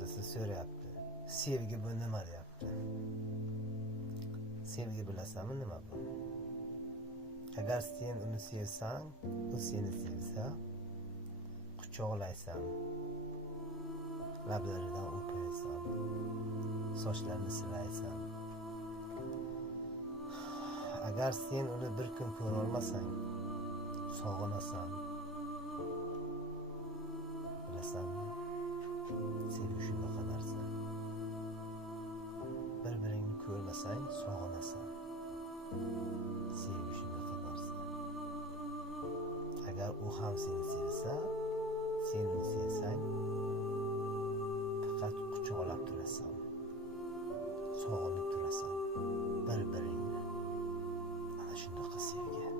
bittasi so'rayapti, sevgi bu nima deyapti. Sevgi bilasanmi nima bu? Agar sen uni sevsang, u seni sevsa, quchoqlaysan, lablaridan o'paysan, sochlarini silaysan. Agar sen uni bir kun ko'ra olmasang, sog'inasan. Bilasanmi? Sevgi shunaqa narsa. Bir-biringni ko'rmasang, sog'inasan. Sevgi shunaqa narsa. Agar u ham seni sevsa, sen uni sevsang, faqat quchoqlab turasan, sog'inib turasan bir-biringni. Ana shunaqa sevgi.